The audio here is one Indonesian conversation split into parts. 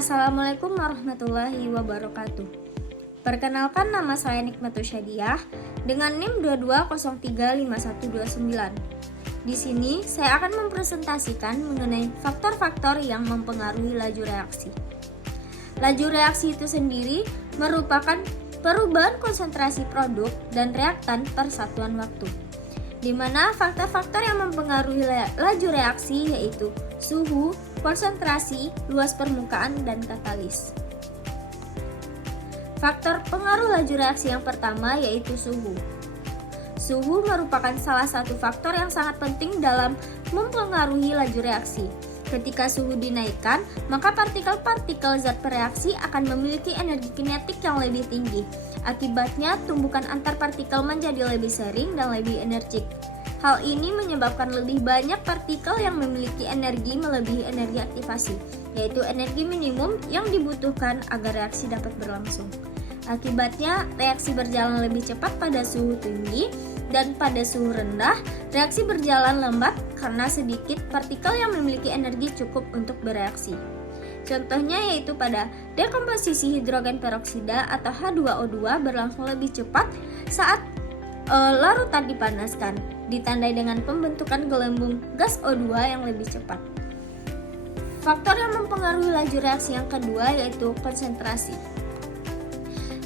Assalamualaikum warahmatullahi wabarakatuh. Perkenalkan, nama saya Nikmatus Syadiah dengan NIM 22035129. Di sini saya akan mempresentasikan mengenai faktor-faktor yang mempengaruhi laju reaksi. Laju reaksi itu sendiri merupakan perubahan konsentrasi produk dan reaktan per satuan waktu, di mana faktor-faktor yang mempengaruhi laju reaksi yaitu suhu, konsentrasi, luas permukaan, dan katalis. Faktor pengaruh laju reaksi yang pertama yaitu suhu. Suhu merupakan salah satu faktor yang sangat penting dalam mempengaruhi laju reaksi. Ketika suhu dinaikkan, maka partikel-partikel zat bereaksi akan memiliki energi kinetik yang lebih tinggi. Akibatnya, tumbukan antar partikel menjadi lebih sering dan lebih energik. Hal ini menyebabkan lebih banyak partikel yang memiliki energi melebihi energi aktivasi, yaitu energi minimum yang dibutuhkan agar reaksi dapat berlangsung. Akibatnya, reaksi berjalan lebih cepat pada suhu tinggi, dan pada suhu rendah, reaksi berjalan lambat karena sedikit partikel yang memiliki energi cukup untuk bereaksi. Contohnya yaitu pada dekomposisi hidrogen peroksida atau H2O2 berlangsung lebih cepat saat larutan dipanaskan, ditandai dengan pembentukan gelembung gas O2 yang lebih cepat. Faktor yang mempengaruhi laju reaksi yang kedua yaitu konsentrasi,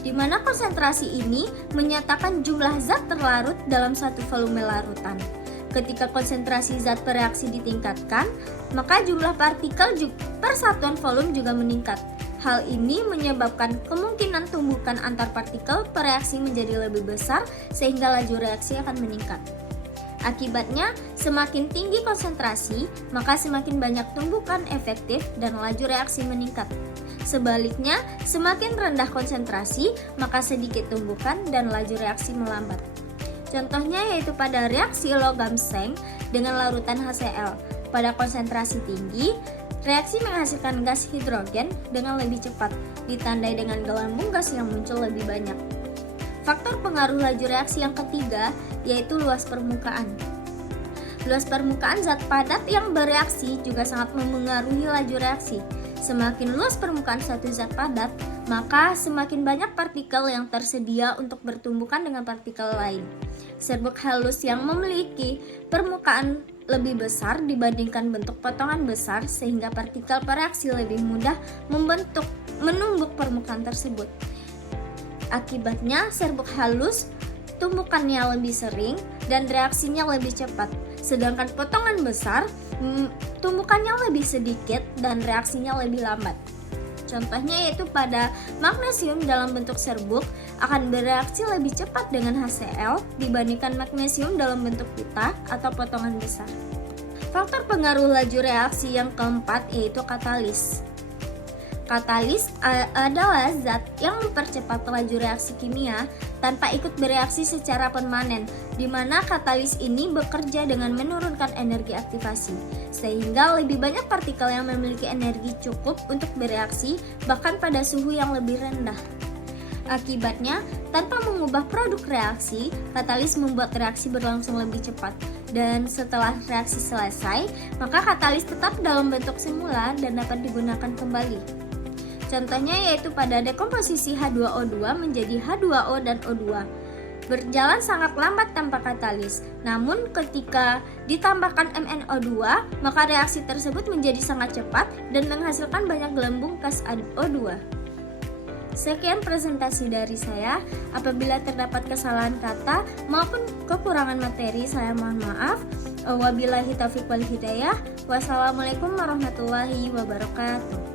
di mana konsentrasi ini menyatakan jumlah zat terlarut dalam satu volume larutan. Ketika konsentrasi zat bereaksi ditingkatkan, maka jumlah partikel per satuan volume juga meningkat. Hal ini menyebabkan kemungkinan tumbukan antar partikel bereaksi menjadi lebih besar sehingga laju reaksi akan meningkat. Akibatnya, semakin tinggi konsentrasi, maka semakin banyak tumbukan efektif dan laju reaksi meningkat. Sebaliknya, semakin rendah konsentrasi, maka sedikit tumbukan dan laju reaksi melambat. Contohnya yaitu pada reaksi logam seng dengan larutan HCl. Pada konsentrasi tinggi, reaksi menghasilkan gas hidrogen dengan lebih cepat, ditandai dengan gelembung gas yang muncul lebih banyak. Faktor pengaruh laju reaksi yang ketiga yaitu luas permukaan. Luas permukaan zat padat yang bereaksi juga sangat mempengaruhi laju reaksi. Semakin luas permukaan suatu zat padat, maka semakin banyak partikel yang tersedia untuk bertumbukan dengan partikel lain. Serbuk halus yang memiliki permukaan lebih besar dibandingkan bentuk potongan besar sehingga partikel bereaksi lebih mudah menumbuk permukaan tersebut. Akibatnya, serbuk halus tumbukannya lebih sering dan reaksinya lebih cepat, sedangkan potongan besar tumbukannya lebih sedikit dan reaksinya lebih lambat. Contohnya yaitu pada magnesium dalam bentuk serbuk akan bereaksi lebih cepat dengan HCl dibandingkan magnesium dalam bentuk pita atau potongan besar. Faktor pengaruh laju reaksi yang keempat yaitu katalis. Katalis adalah zat yang mempercepat laju reaksi kimia tanpa ikut bereaksi secara permanen, di mana katalis ini bekerja dengan menurunkan energi aktivasi, sehingga lebih banyak partikel yang memiliki energi cukup untuk bereaksi bahkan pada suhu yang lebih rendah. Akibatnya, tanpa mengubah produk reaksi, katalis membuat reaksi berlangsung lebih cepat. Dan setelah reaksi selesai, maka katalis tetap dalam bentuk semula dan dapat digunakan kembali. Contohnya yaitu pada dekomposisi H2O2 menjadi H2O dan O2. Berjalan sangat lambat tanpa katalis. Namun ketika ditambahkan MnO2, maka reaksi tersebut menjadi sangat cepat dan menghasilkan banyak gelembung gas O2. Sekian presentasi dari saya. Apabila terdapat kesalahan kata maupun kekurangan materi, saya mohon maaf. Wabillahi taufiq wal hidayah. Wassalamualaikum warahmatullahi wabarakatuh.